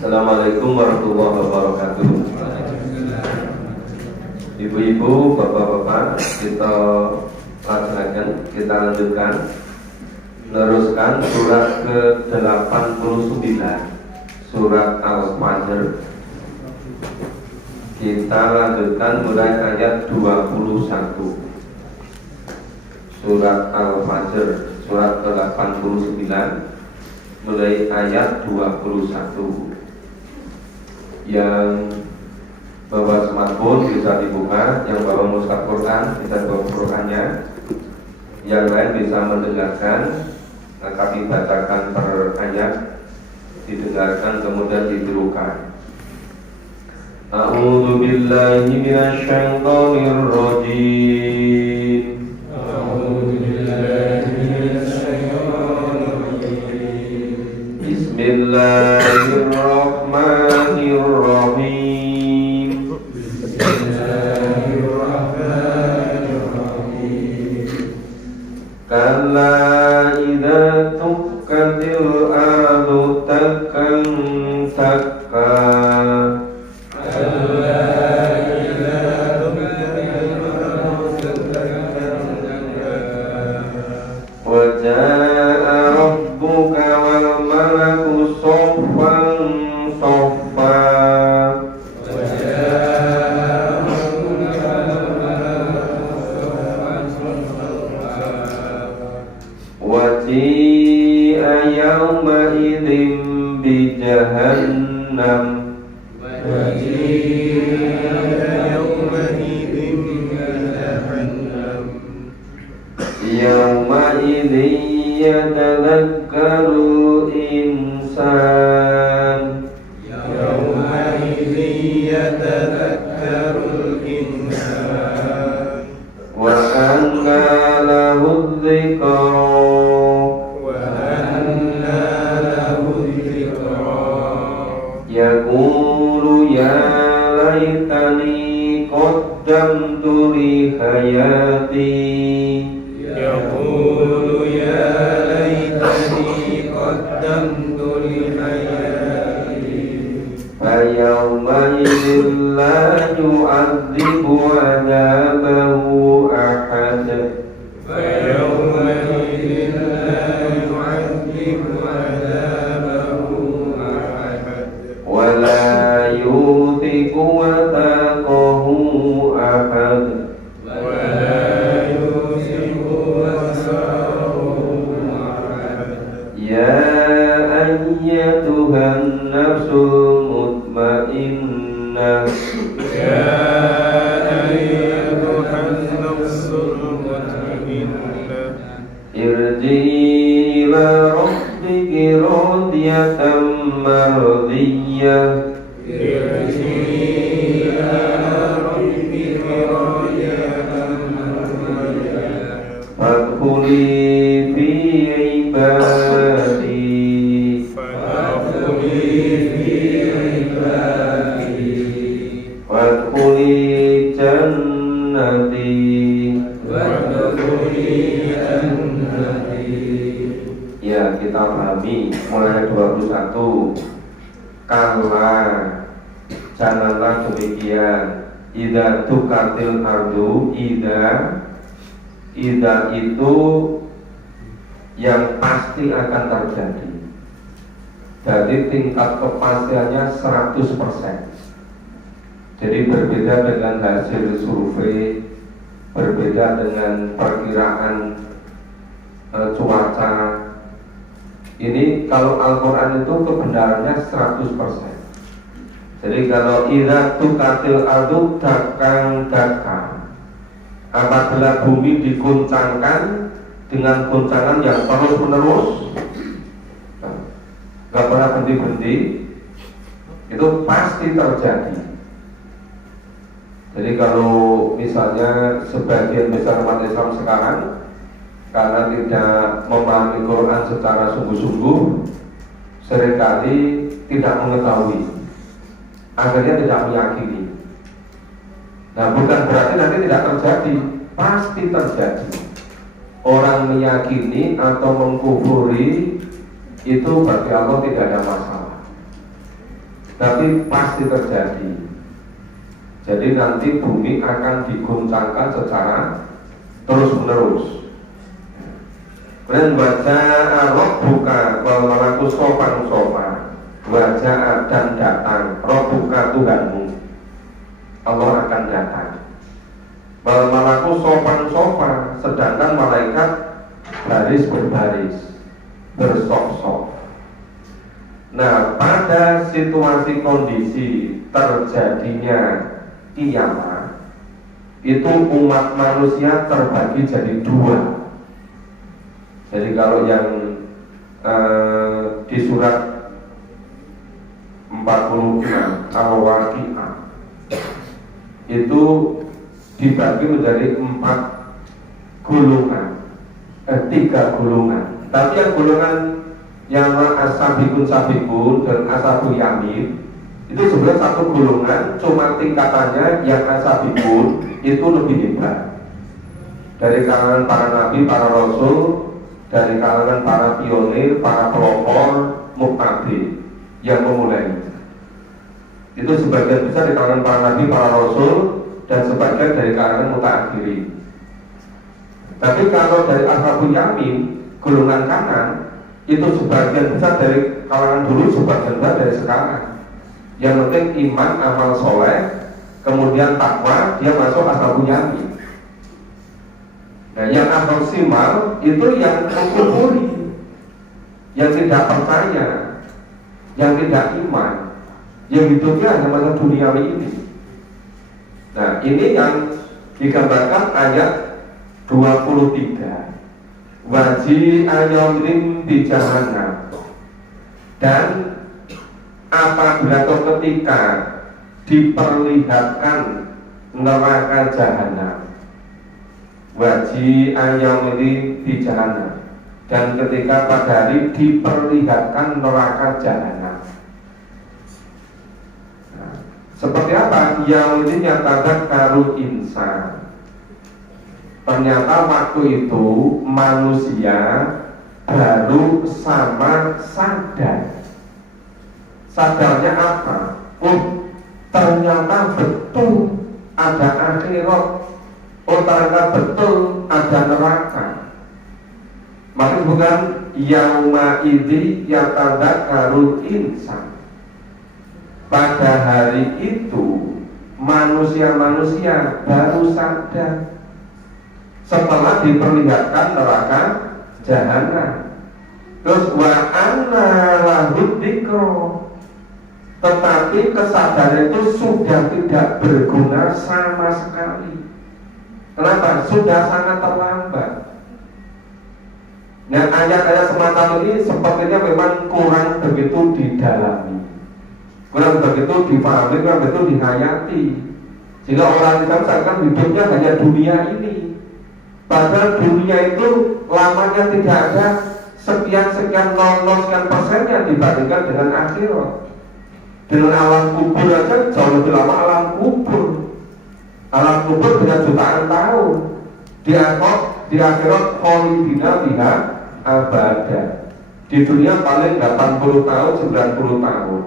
Assalamualaikum warahmatullahi wabarakatuh. Ibu-ibu, bapak-bapak, kita lanjutkan meneruskan surat ke-89, surat Al-Fajr. Kita lanjutkan mulai ayat 21. Surat Al-Fajr, surat ke-89, mulai ayat 21. Yang bawa smartphone bisa dibuka, yang bawa mushaf Quran bisa bawa Qurannya, yang lain bisa mendengarkan. Kami bacakan per ayat, didengarkan kemudian ditirukan. A'udzu billahi minasyaitonir rajim. A'udzu billahi minasyaitonir rajim. Bismillahirrahmanirrahim. Kalla idza tukkatil ardu takkan takka. Ya, kita pahami mulai 21. Kala, janganlah demikian. Idza tukatil ardu, idza itu yang pasti akan terjadi. Jadi tingkat kepastiannya 100%. Jadi berbeda dengan hasil survei, berbeda dengan perkiraan cuaca. Ini kalau Al-Quran itu kebenarannya 100%. Jadi kalau idza tukatil ardu dakang, apabila bumi diguncangkan dengan guncangan yang terus menerus, nggak pernah berhenti, itu pasti terjadi. Jadi kalau misalnya sebagian besar umat Islam sekarang karena tidak memahami Quran secara sungguh-sungguh, seringkali tidak mengetahui, akhirnya tidak meyakini. Nah, bukan berarti nanti tidak terjadi, pasti terjadi. Orang meyakini atau mengkufuri itu bagi Allah tidak ada masalah. tapi pasti terjadi. Jadi nanti bumi akan diguncangkan secara terus menerus. Kemudian wajah roh buka malaku sopan wajah dan datang roh buka Tuhanmu, Allah akan datang. Malaku sopan, sedangkan malaikat baris berbaris, bersok-sok. Nah, pada situasi kondisi terjadinya kiamat, itu umat manusia terbagi jadi dua. Jadi kalau yang di surat 46 Al-Waqi'ah itu dibagi menjadi 3 golongan. Tapi yang golongan yang ashabikun dan ashabul yamin itu sebenarnya satu golongan, cuma tingkatannya yang ashabikun itu lebih hebat. Dari kalangan para nabi, para rasul, dari kalangan para pionir, para pelopor, muqtadi yang memulai. Itu sebagian besar di kalangan para nabi, para rasul, dan sebagian dari kalangan mutaakhirin. Tapi kalau dari ashabul yamin, golongan kanan, itu sebagian besar dari kalangan dulu, sebagian besar dari sekarang. Yang penting iman, amal soleh, kemudian takwa, dia masuk ashabul yamin. Nah, yang maksimal itu yang mengkufuri, yang tidak percaya, yang tidak iman, yang hidupnya hanya masa duniawi ini. Nah, ini yang digambarkan ayat 23. Waji ayamrim di jahannam. Dan apabila ketika diperlihatkan neraka jahanam, waji ayamrim di jahannam, dan ketika pada hari diperlihatkan neraka jahanam. Nah, seperti apa? Yang ini nyatakan karu insan. Ternyata waktu itu manusia baru sama sadar. Sadarnya apa? Oh, ternyata betul ada akhirat. Oh, ternyata betul ada neraka. Maka bukan yauma idzi yatadzakkarul insan. Pada hari itu manusia-manusia baru sadar setelah diperlihatkan neraka jahanam. Terus wa anna lahud dzikra, tetapi kesadaran itu sudah tidak berguna sama sekali. Kenapa? Sudah sangat terlambat. Nah, ayat-ayat semacam ini sepertinya memang kurang begitu didalami, kurang begitu dipahami, kurang begitu dihayati. Sehingga orang Islam seakan hidupnya hanya dunia ini. Padahal dunia itu lamanya tidak ada sekian-sekian 0,0% yang dibandingkan dengan akhirat. Dengan alam kubur aja jauh lebih lama alam kubur. Alam kubur bisa jutaan tahun. Di akhirat kholidina biha abada. Di dunia paling 80 tahun, 90 tahun.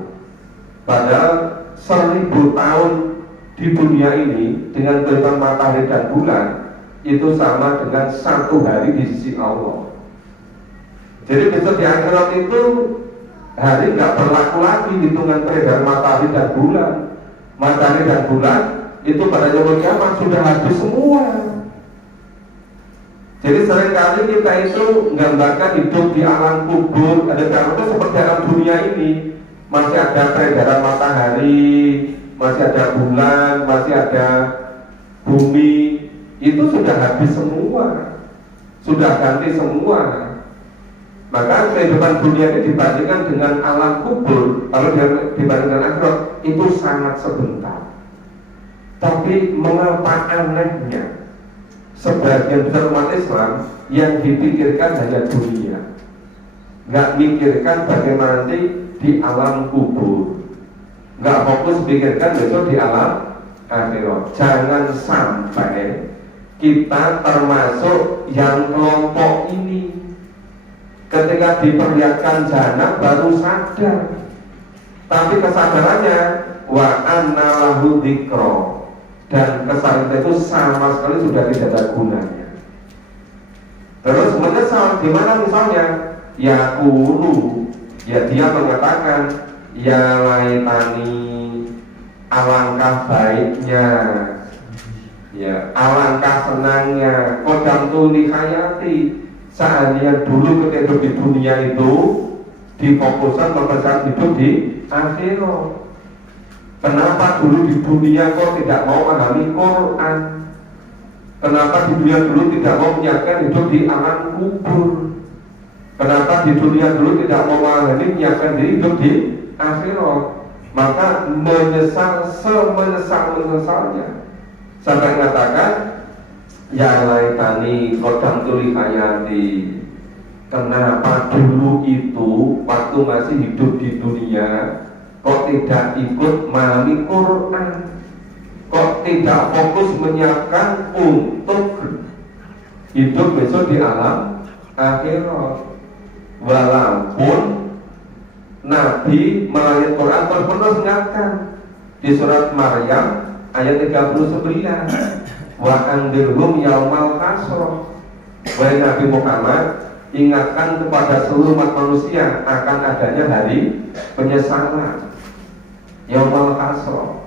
Padahal 1000 tahun di dunia ini dengan kehidupan matahari dan bulan itu sama dengan 1 hari di sisi Allah. Jadi besok di akhirat itu hari nggak berlaku lagi hitungan peredaran matahari dan bulan. Matahari dan bulan itu pada yaumul kiamat sudah habis semua. Jadi seringkali kita itu menggambarkan hidup di alam kubur, ada itu seperti alam dunia ini. Masih ada peredaran matahari, masih ada bulan, masih ada bumi. Itu sudah habis semua, sudah ganti semua. Maka kehidupan dunia ini dibandingkan dengan alam kubur, kalau dibandingkan akhirat itu sangat sebentar. Tapi mengapa anehnya sebagian besar umat Islam yang dipikirkan hanya dunia, nggak mikirkan bagaimana nanti di alam kubur, nggak fokus pikirkan besok di alam akhirat. Jangan sampai kita termasuk yang kelompok ini. Ketika diperlihatkan jahanam baru sadar tapi kesadarannya wa anna lahu dzikra, dan kesadaran itu sama sekali sudah tidak ada gunanya. Terus menyesal gimana misalnya? Ya kulu, ya dia mengatakan ya laitani, alangkah baiknya, ya alangkah senangnya, kodam tuli hayati, seandainya dulu ketika hidup di dunia itu difokuskan mempersiapkan hidup di akhirat. Kenapa dulu di dunia kok tidak mau memahami Quran? Kenapa di dunia dulu tidak mau menyiapkan hidup di alam kubur? Kenapa di dunia dulu tidak mau menyiapkan diri hidup di akhirat? Maka menyesal semenyesal-menyesalnya, sampai mengatakan ya laitani kodam tuli hayati, kenapa dulu itu waktu masih hidup di dunia kok tidak ikut memahami Quran, kok tidak fokus menyiapkan untuk hidup besok di alam akhirat. Walaupun Nabi melalui Quran terus mengingatkan di surat Maryam ayat 39, wa andirhum yaumal hasrah, wahai Nabi Muhammad, ingatkan kepada seluruh umat manusia akan adanya hari penyesalan, yaumal hasrah.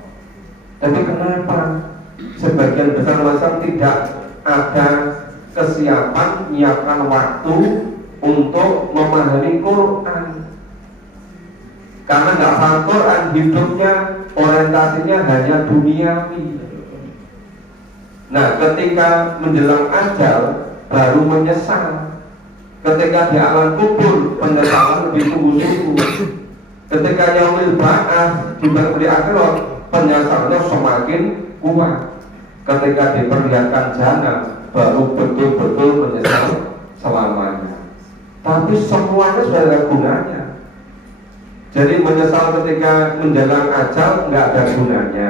Tapi kenapa sebagian besar masyarakat tidak ada kesiapan menyiapkan waktu untuk memahami Quran? Karena nggak paham Quran, hidupnya orientasinya hanya duniawi. Nah, ketika menjelang ajal baru menyesal. Ketika di alam kubur penyesalan lebih sungguh-sungguh. Ketika yaumil ba'ats di akhirat penyesalannya semakin kuat. Ketika diperlihatkan jannah baru betul-betul menyesal selamanya. Tapi semuanya sudah ada gunanya. Jadi menyesal ketika menjelang ajal nggak ada gunanya.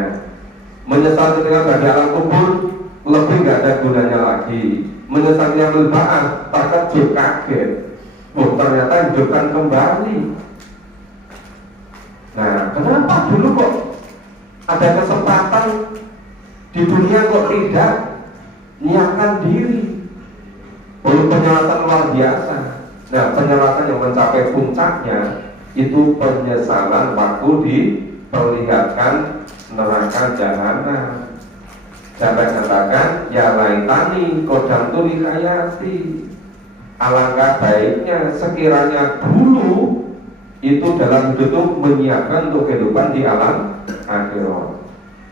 Menyesal ketika berada di alam kubur lebih nggak ada gunanya lagi. Menyesal yang berbahas, takut kaget. Oh, ternyata hidupkan kembali. Nah, kenapa dulu kok ada kesempatan di dunia kok tidak nyiapkan diri? Perlu penjelasan luar biasa. Nah, penjelasan yang mencapai puncaknya itu penyesalan waktu diperlihatkan neraka jahanam. Sampai katakan ya laitani kodam tuli hayati, alangkah baiknya sekiranya dulu itu dalam hidup itu menyiapkan untuk kehidupan di alam akhirat.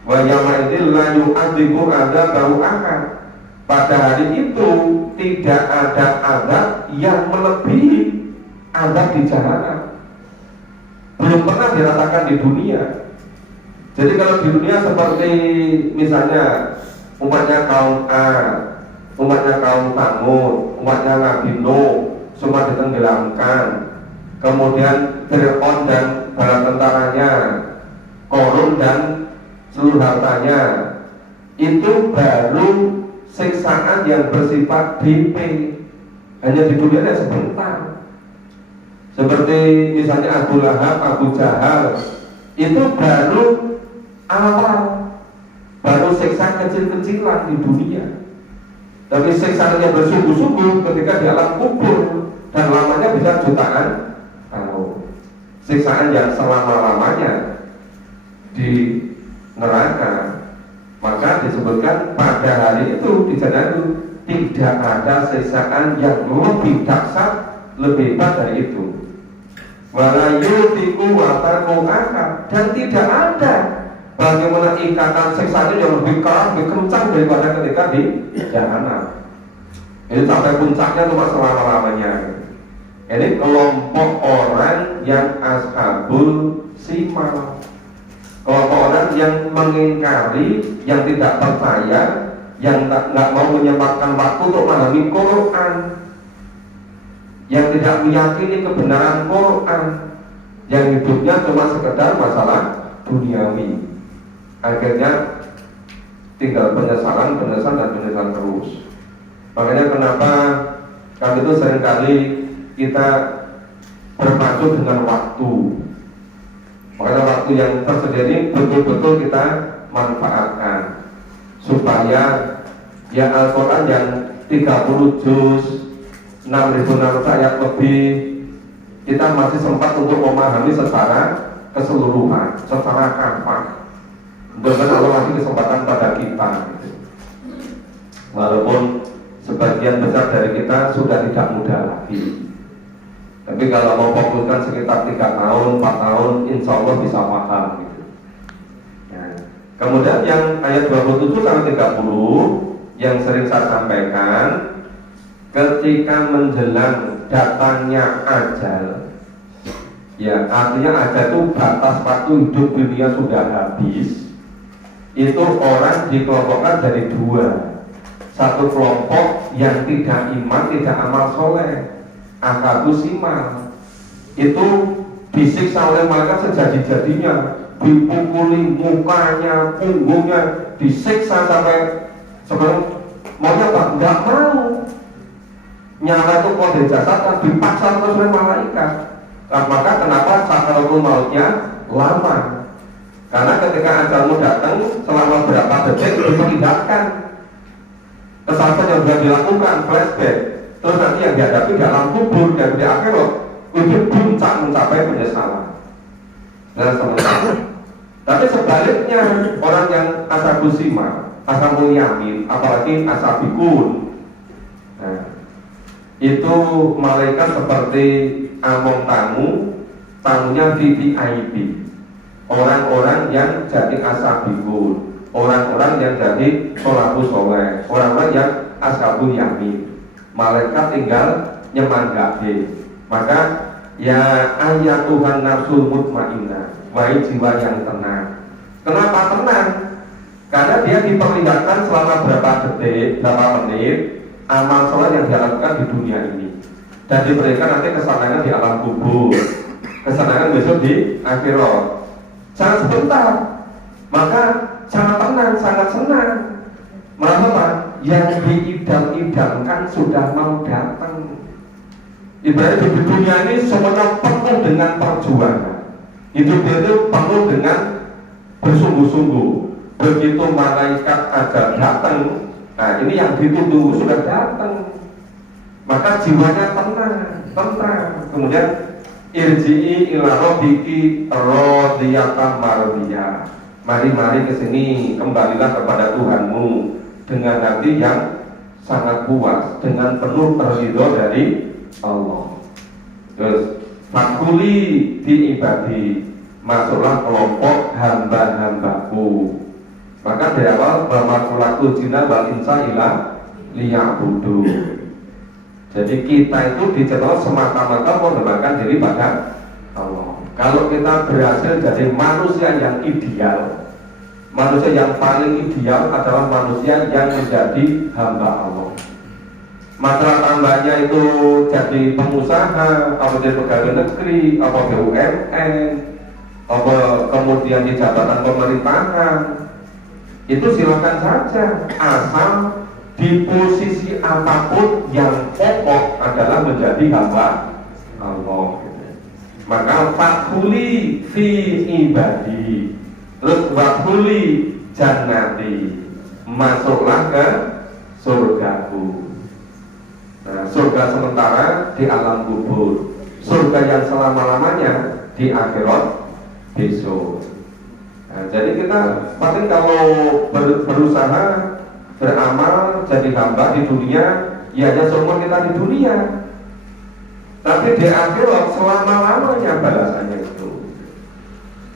Wa yawma idzil la yu'adzibu adzabahu ahad, pada hari itu tidak ada azab yang melebihi azab di jahanam. Belum pernah dirasakan di dunia. Jadi kalau di dunia seperti misalnya umatnya kaum A, umatnya kaum Thamud, umatnya Nabi Nuh, semua ditenggelamkan. Kemudian Fir'aun dan bala tentaranya, Qarun dan seluruh hartanya, itu baru siksaan yang bersifat BP. Hanya di dunia yang sebentar. Seperti misalnya Abu Lahab, Abu Jahal, itu baru awal, baru siksa kecil-kecilan di dunia. Tapi siksaan yang bersungguh-sungguh ketika di alam kubur, dan lamanya bisa jutaan tahun. Siksaan yang selama-lamanya di neraka. Maka disebutkan pada hari itu di sana itu tidak ada siksaan yang lebih dahsyat, lebih hebat dari itu. Wala yutiku wataku akad, dan tidak ada bagaimana ikatan siksanya yang lebih keras, lebih kencang daripada ketika di jahanam. Ini sampai puncaknya cuma selama-lamanya. Ini kelompok orang yang ashabul simal, kelompok orang yang mengingkari, yang tidak percaya, yang nggak mau menyempatkan waktu untuk memahami Quran, yang tidak meyakini kebenaran Quran, yang hidupnya cuma sekedar masalah duniawi. Akhirnya tinggal penyesalan dan penyesalan terus. Makanya kenapa kali itu seringkali kita berpacu dengan waktu. Makanya waktu yang tersedia ini betul-betul kita manfaatkan supaya ya Al-Quran yang 30 juz 6.600 ayat lebih kita masih sempat untuk memahami secara keseluruhan, secara kafah. Mudah-mudahan Allah kasih kesempatan pada kita gitu. Walaupun sebagian besar dari kita sudah tidak muda lagi, tapi kalau mau fokuskan sekitar 3 tahun, 4 tahun, insya Allah bisa paham gitu. Ya. Kemudian yang ayat 27 sampai 30 yang sering saya sampaikan, ketika menjelang datangnya ajal, ya artinya ajal itu batas waktu hidup dunia sudah habis. Itu orang dikelompokkan jadi 2. Satu kelompok yang tidak iman, tidak amal soleh, akabu simal, itu disiksa oleh malaikat sejadi-jadinya, dipukuli mukanya, punggungnya, disiksa sampai sebelum maunya apa? Nggak mau. Nyala itu kode jasad kan dipaksa terus oleh malaikat. Nah, maka kenapa sakaratul mautnya lama? Karena ketika ajalmu datang selama berapa detik diperlihatkan kesalahan yang sudah dilakukan, flashback. Terus nanti yang dihadapi dalam kubur dan di akhirat itu puncak mencapai penyesalan. Nah, sementara tapi sebaliknya orang yang ashabus simal, ashabul yamin, apalagi ashabikun, nah, itu malaikat seperti among tamunya VVIP. Orang-orang yang jadi ashabikun, orang-orang yang jadi sholahus soleh, orang-orang yang ashabul yamin. Malaikat tinggal nyemanggati. Maka ya ayat Tuhan nafsul mutmainnah, wahai jiwa yang tenang. Kenapa tenang? Karena dia diperlihatkan selama berapa detik, berapa menit amal soleh yang dilakukan di dunia ini, dan diberikan nanti kesenangan di alam kubur, kesenangan besok di akhirat. Sangat sebentar, maka sangat tenang, sangat senang. Mengapa? Yang diidam-idamkan sudah mau datang. Ibaratnya di dunia ini semuanya penuh dengan perjuangan. Hidup itu penuh dengan bersungguh-sungguh. Begitu malaikat ajal datang, nah ini yang ditunggu sudah datang. Maka jiwanya tenang. Kemudian irji'i ila rabbiki radiyatan mardiyah. Mari ke sini, kembalilah kepada Tuhanmu dengan hati yang sangat puas, dengan penuh ridho dari Allah. Terus fakuli di ibadi, masuklah kelompok hamba-hambaku. Maka dari awal bahwa kulakul jinna wal insa ila liya'budu. Jadi kita itu diciptakan semata-mata mengembangkan diri pada Allah. Kalau kita berhasil jadi manusia yang ideal, manusia yang paling ideal adalah manusia yang menjadi hamba Allah. Masalah tambahnya itu jadi pengusaha, atau jadi pegawai negeri, atau BUMN, atau kemudian di jabatan pemerintahan, itu silakan saja, asal di posisi apapun yang pokok adalah menjadi hamba Allah. Maka fathuli fi ibadi, terus wathuli jannati, masuklah ke surgaku. Nah, surga sementara di alam kubur, surga yang selama-lamanya di akhirat besok. Nah, jadi kita paling kalau berusaha beramal jadi hamba di dunia, ya hanya seumur kita di dunia. Tapi di akhirat selama-lamanya balasannya itu.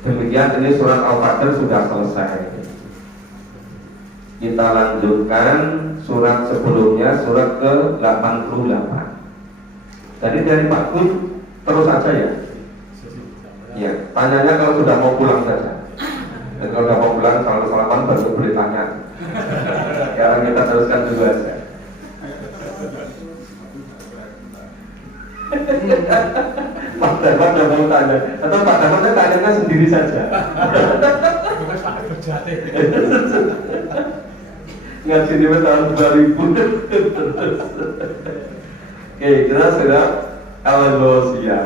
Demikian, ini surat Al-Fajr sudah selesai. Kita lanjutkan surat sebelumnya, surat ke-88. Jadi dari Pak Gun terus saja ya. Ya, tanyanya kalau sudah mau pulang saja. Dan kalau sudah mau pulang salam-salaman baru boleh tanya. Sekarang kita teruskan dulu aja. Pak Darman sudah mau tanya, atau Pak Darman tanyanya sendiri saja. Ngaji di tahun 2000. Oke, kita sudah Al-Ghosiyah.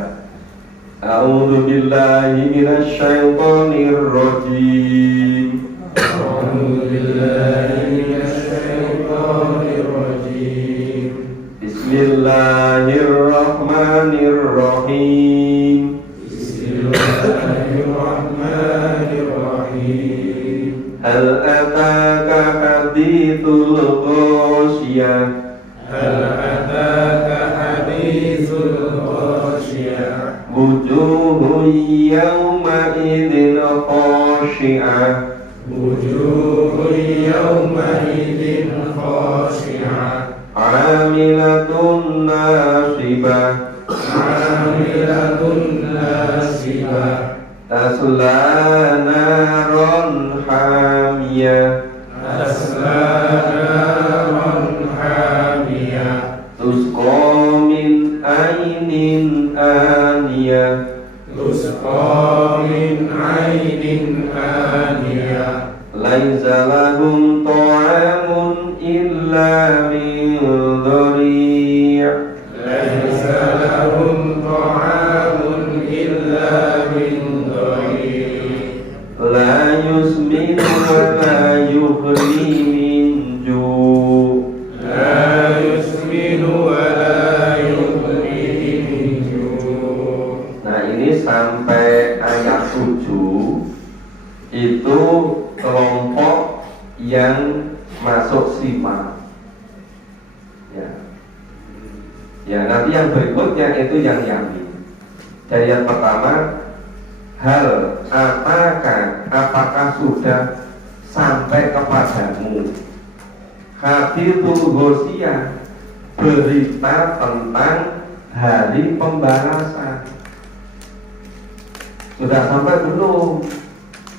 A'udzu billahi minasy syaithanir rajim. A'udzu billahi minasy syaithanir rajim. Bismillahirrahmanirrahim. Bismillahirrahmanirrahim. Hal ataka hadithul ghasyiyah. Hal ataka hadithul ghasyiyah. Wujuhun yawma idzin khashi'ah. Wujuhun yawma idzin khashi'ah. 'Amilatun nasibah. 'Amilatun nasibah. Tasla naron hamiyah. Tasla naran hamiyah. Tusqa min ainin aniyah. Tusqa min 'ainin aniyah. Laisa lahum ta'amun illa min dhari'. Laisa lahum ta'amun illa min dhari'. La yusmin wa la yughni min ju'. La yusminu wa la yughni min ju'. Nah, ini sampai ayat 7 itu kelompok yang masuk sima. Ya, nanti yang berikutnya itu yang yamin. Dari yang pertama, hal apakah sudah sampai kepadamu hadithul ghasyiyah, berita tentang hari pembalasan. Sudah sampai belum?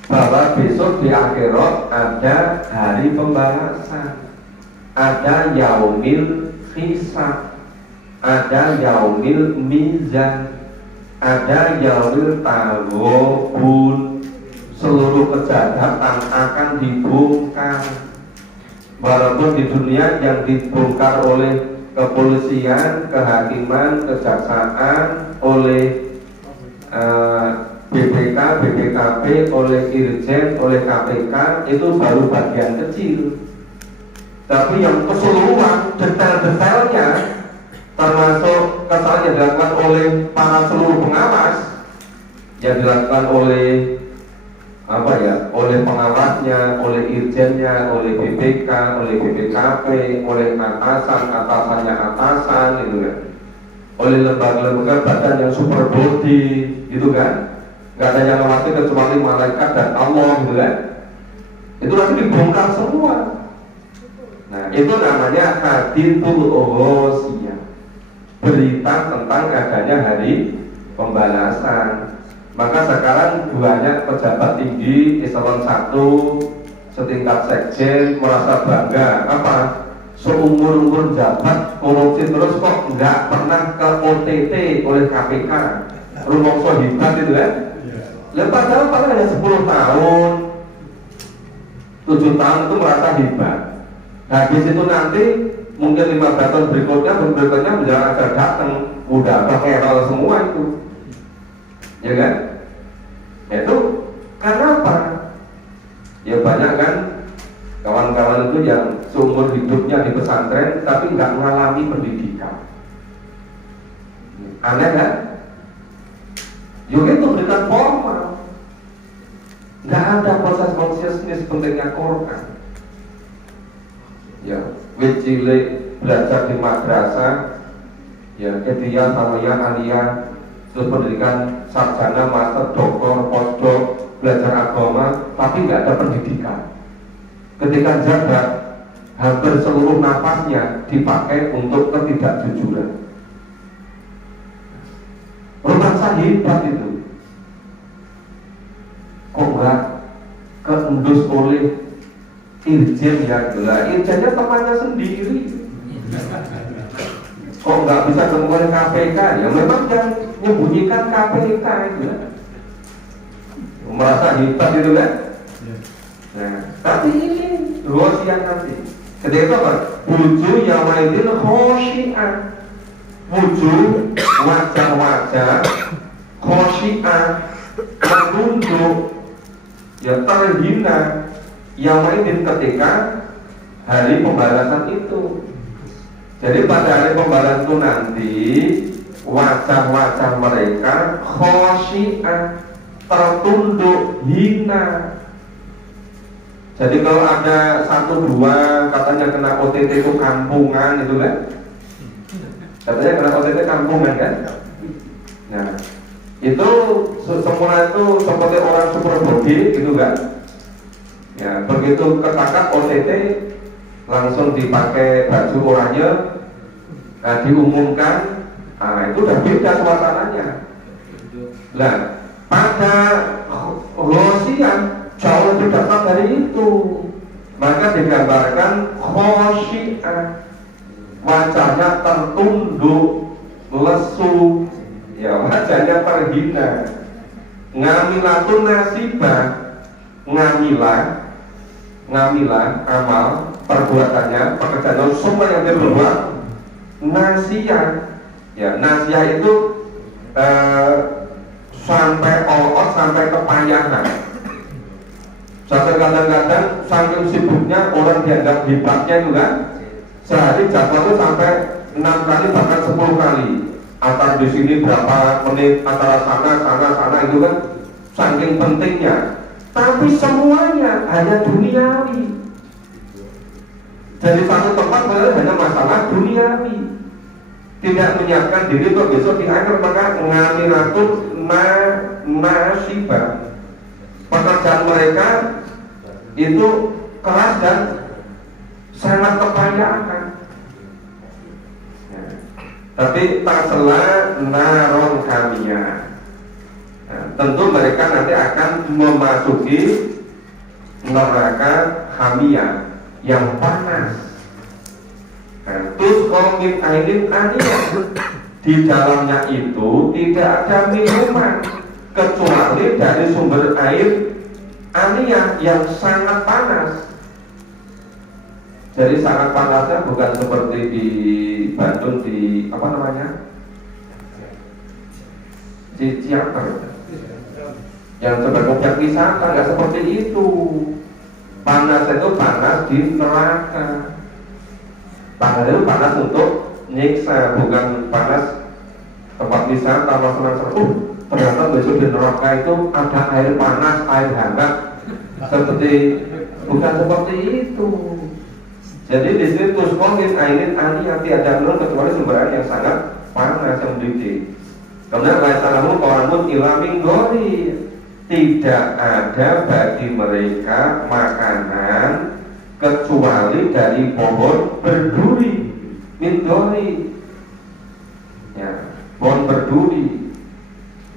Bahwa besok di akhirat ada hari pembalasan, ada yaumil hisab, ada yaumil mizan, ada yaumil taghabun. Seluruh kejahatan akan dibongkar. Walaupun di dunia yang dibongkar oleh kepolisian, kehakiman, kejaksaan, oleh BPK, BPKP, oleh Irjen, oleh KPK, itu baru bagian kecil. Tapi yang keseluruhan, detail-detailnya, termasuk kesalahan yang dilakukan oleh para seluruh pengawas, yang dilakukan oleh oleh pengawasnya, oleh irjennya, oleh BPK, oleh BPKP, oleh atasannya atasan, gitu kan, oleh lembaga-lembaga badan yang super body, gitu kan. Gak ada yang mewakili kecuali malaikat dan Allah, gitu kan. Itu nanti dibongkar semua. Nah, itu namanya hadithul ghasyiyah, berita tentang adanya hari pembalasan. Maka sekarang banyak pejabat tinggi eselon 1 setingkat sekjen merasa bangga, seumur-umur jabat korupsi terus kok nggak pernah ke OTT oleh KPK. Rumongso hebat itu kan. Padahal paling hanya 10 tahun 7 tahun itu merasa hebat. Habis itu nanti mungkin 15 tahun berikutnya menjelang akan datang udah error semua itu, ya kan? Itu karena apa? Ya banyak kan kawan-kawan itu yang seumur hidupnya di pesantren tapi nggak mengalami pendidikan. Aneh kan? Juga itu pendidikan formal, nggak ada proses consciousness pentingnya Quran. Ya, cilik belajar di madrasah, ya kedia, sanawiyah, aliyah, terus pendidikan sarjana, master, doktor, postdoc, belajar agama, tapi nggak ada pendidikan. Ketika jabat, hampir seluruh nafasnya dipakai untuk ketidakjujuran. Rumah hebat itu. Kok nggak keendus oleh irjen ya, irjennya temannya sendiri. Kok nggak bisa kemudian KPK? Ya memang yang menyembunyikan KPK itu. Merasa hebat itu kan? Nah, tapi ini ghasyiyah nanti. Ketika itu apa? Wujuh yawmaidin khashi'ah. Wujuh, wajah-wajah khosyi'ah, menunduk, ya terhina, yaumaidin ketika hari pembalasan itu. Jadi pada hari pembalasan itu nanti wajah-wajah mereka khosyi'ah, tertunduk, hina. Jadi kalau ada satu dua katanya kena OTT itu kampungan itu kan, katanya kena OTT kampungan kan. Nah itu semula itu seperti orang super body gitu kan. Ya begitu ketangkap OTT langsung dipakai baju oranye, nah, diumumkan, nah itu udah beda suasananya. Nah pada Rosian jauh lebih dekat dari itu, maka digambarkan khosyi'ah, wajahnya tertunduk, lesu, ya wajahnya terhina. Ngamilatun nasibah, ngamilah amal perbuatannya, pekerjaan semua yang dia berbuat. Nasiyah, ya nasiyah itu sampai all sampai kepayahan. Sampai kadang-kadang saking sibuknya orang dianggap hebatnya itu kan, sehari jadwal itu sampai 6 kali bahkan 10 kali. Antar di sini berapa menit, antara sana itu kan, saking pentingnya. Tapi semuanya hanya duniawi. Dari satu tempat hanya masalah duniawi. Tidak menyiapkan diri untuk besok di akhir, maka ngamilatun nasibah. Pekerjaan mereka itu keras dan sangat kepayakan. Ya. Tapi tasla naron kamiyah. Nah, tentu mereka nanti akan memasuki neraka hamiyah yang panas. Nah, terus komin ainin aniyah, di dalamnya itu tidak ada minuman kecuali dari sumber air aniyah yang sangat panas. Jadi sangat panasnya bukan seperti di Bandung di apa namanya, di Ciater yang sebagai objek wisata, nggak seperti itu. Panas itu panas di neraka. Panas itu panas untuk nyiksa, bukan panas tempat wisata senang-senang. Ternyata besok di neraka itu ada air panas, air hangat, bukan seperti itu. Jadi di sini tusqomin ainin aniyah, ada minum kecuali sumber air yang sangat panas yang mendidih. Kemudian laisalamu qawamun ila min gori, tidak ada bagi mereka makanan kecuali dari pohon berduri, min gori, ya pohon berduri.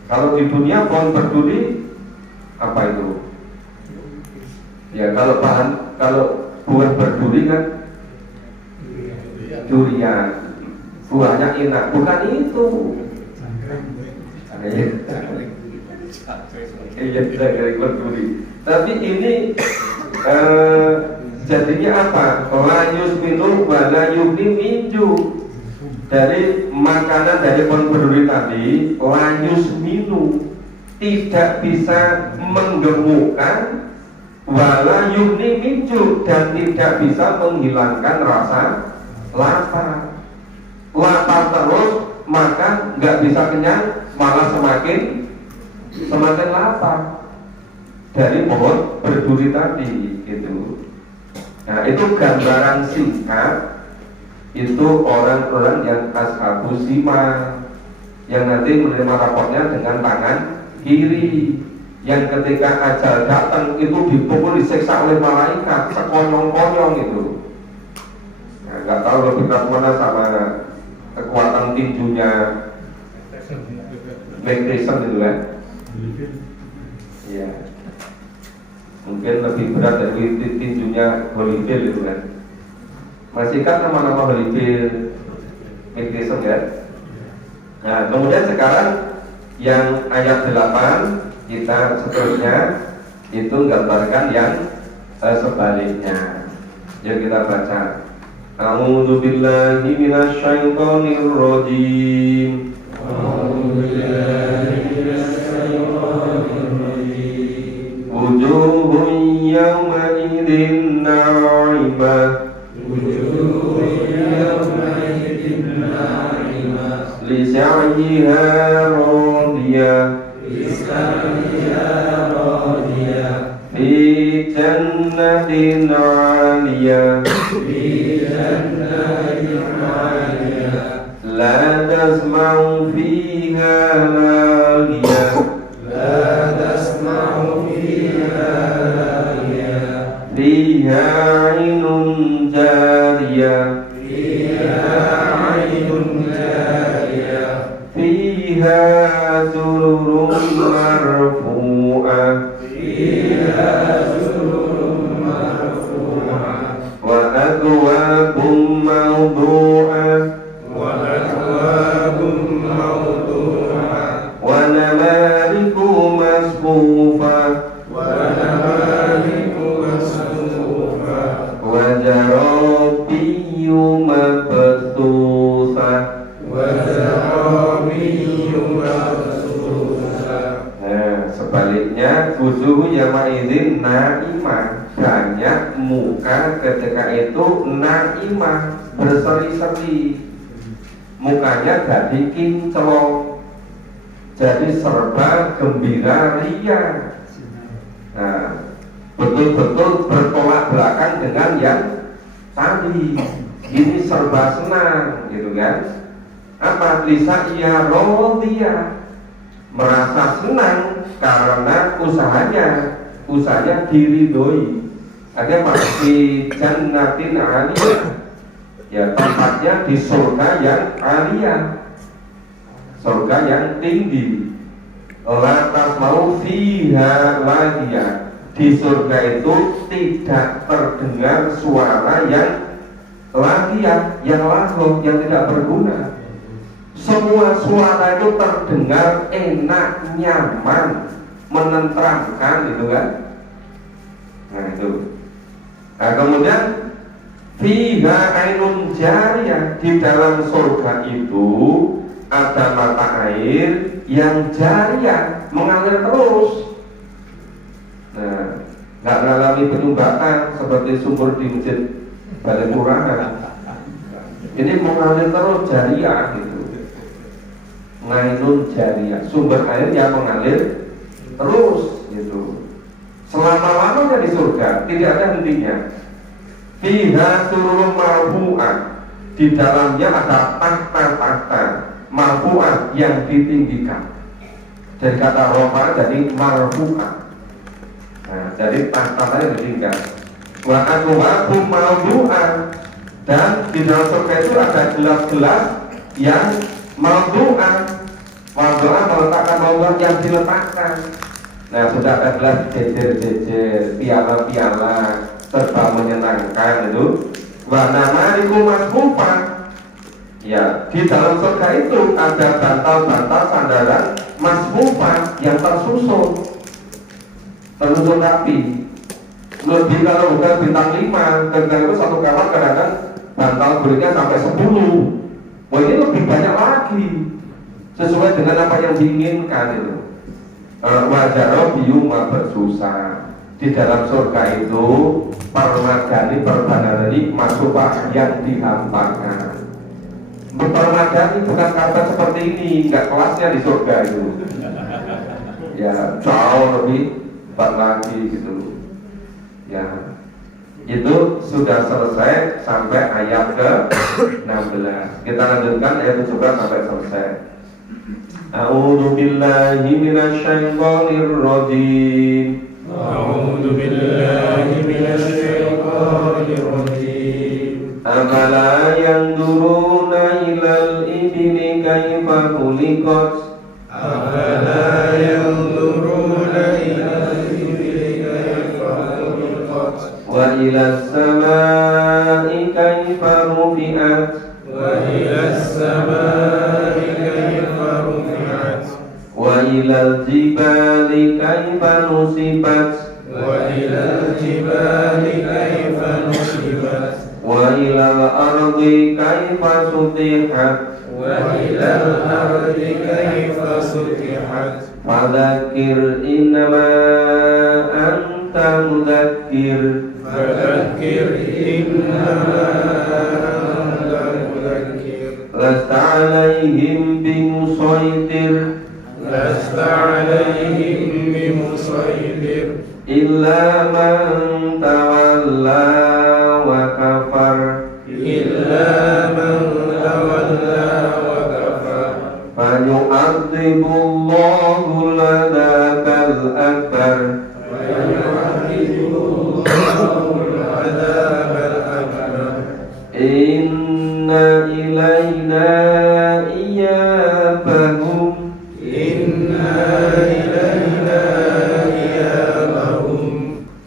Kalau di dunia pohon berduri apa itu? Ya kalau buah berduri kan durian, buahnya enak, bukan itu. Iya dari berduri. Tapi ini jadinya apa? Layus minum wala yubni minju. Dari makanan dari pohon berduri tadi, layus minum, tidak bisa menggemukkan, wala yubni minju, dan tidak bisa menghilangkan rasa lapar. Lapar terus maka nggak bisa kenyang, malah semakin lapar dari pohon berduri tadi gitu. Nah itu gambaran singkat. Itu orang-orang yang ashabu sima, yang nanti menerima raportnya dengan tangan kiri, yang ketika ajal datang itu dipukul, disiksa oleh malaikat sekonyong-konyong itu. Nah, nggak tahu lebih keras mana sama kekuatan tinjunya Mike Tyson itu kan? Iya. Mungkin lebih berat dari tinjunya Holyfield itu kan? Masih kan nama-nama Holyfield, Mike Tyson ya? Nah, kemudian sekarang yang ayat 8 kita seterusnya itu gambarkan yang sebaliknya. Yuk kita baca. A'udzu billahi minasyaitonir rajim. A'udzu billahi wujuhun yawma idin na'imah li sa'yiha radiyah fi jannatin 'aliyah la tasma'u fiha laghiyah fiha 'ainun jariyah fiha sururun marfu'ah wa akwabun mawdu'ah wa namariku masfufah wa jarabiyyu mabthusah. Sebaliknya wujuh yauma'idzin na'imah, banyak muka ketika itu na'imah, berseri-seri, mukanya jadi kinclong, jadi serba gembira ria. Nah, betul-betul bertolak belakang dengan yang tadi. Ini serba senang, gitu kan? Apa? Lisa iya rodiyah, merasa senang karena usahanya diridhoi. Ada apa? Di jannatin 'aliyah, ya tempatnya di surga yang 'aliyah, surga yang tinggi. Lantas mau fiha laghiyah, di surga itu tidak terdengar suara yang laghiyah, yang lagu, yang tidak berguna. Semua suara itu terdengar enak, nyaman, menenteramkan, gitu kan? Nah itu. Nah kemudian fiha ainun jariyah, di dalam surga itu ada mata air yang jariyah, mengalir terus. Nah, nggak mengalami penyumbatan seperti sumur di masjid Balai Purana. Ini mengalir terus, jariyah gitu. Ainun jariyah, sumber air yang mengalir terus gitu. Selama-lamanya di surga, tidak ada hentinya. Fiha sururun marfu'ah, di dalamnya ada tahta-tahta marfu'ah yang ditinggikan. Dari kata rofa jadi marfu'ah. Nah, jadi tahta yang ditinggikan. Wa akwabun mawdu'ah, dan di dalam surga itu ada gelas-gelas yang mawdu'ah. Mawdu'ah meletakkan mawdu'ah yang diletakkan. Nah, sudah ada gelas jejer-jejer, piala-piala, serba menyenangkan itu. Wa namariku masfufah, ya di dalam surga itu ada bantal-bantal sandaran masfufah yang tersusun rapi. Lebih kalau bukan bintang 5, dan itu satu kamar kadang-kadang bantal belinya sampai 10. Wah, ini lebih banyak lagi, sesuai dengan apa yang diinginkan itu. Wajarah bium bersusah, di dalam surga itu permadani permadani masufah yang dihampakan. Permadani bukan kata seperti ini, nggak kelasnya di surga itu. Ya jauh lebih hebat lagi gitu. Ya itu sudah selesai sampai ayat ke-16. Kita lanjutkan ayat 17 sampai selesai. A'udzu billahi minasyaitonir rajim. A'udzu billahi minasyaitonir rajim. Afala yanzuruna ilal ibli kaifa khuliqat. Afala yanzuruna ilal ibli kaifa khuliqat. Wa ilas samai kaifa rufi'at. Wa ilas samai kaifa rufi'at. Wa ilal jibali kaifa nusibat. Wa ilal jibali kaifa nusibat. Wa ilal ardi kaifa sutihat. Wa ilal ardi kaifa sutihat. Fadzakir innama anta anta mudzakir فذكر إنما أنت مذكر lasta 'alaihim bimusaitir لست عليهم بمسيطر illa man tawalla wa kafar إلا من تولى وكفر fayu'adzibullahu al-'adzabal akbar ويعذبه الله العذاب الأكبر inna ilayna iyabahum إنا إلينا إيابهم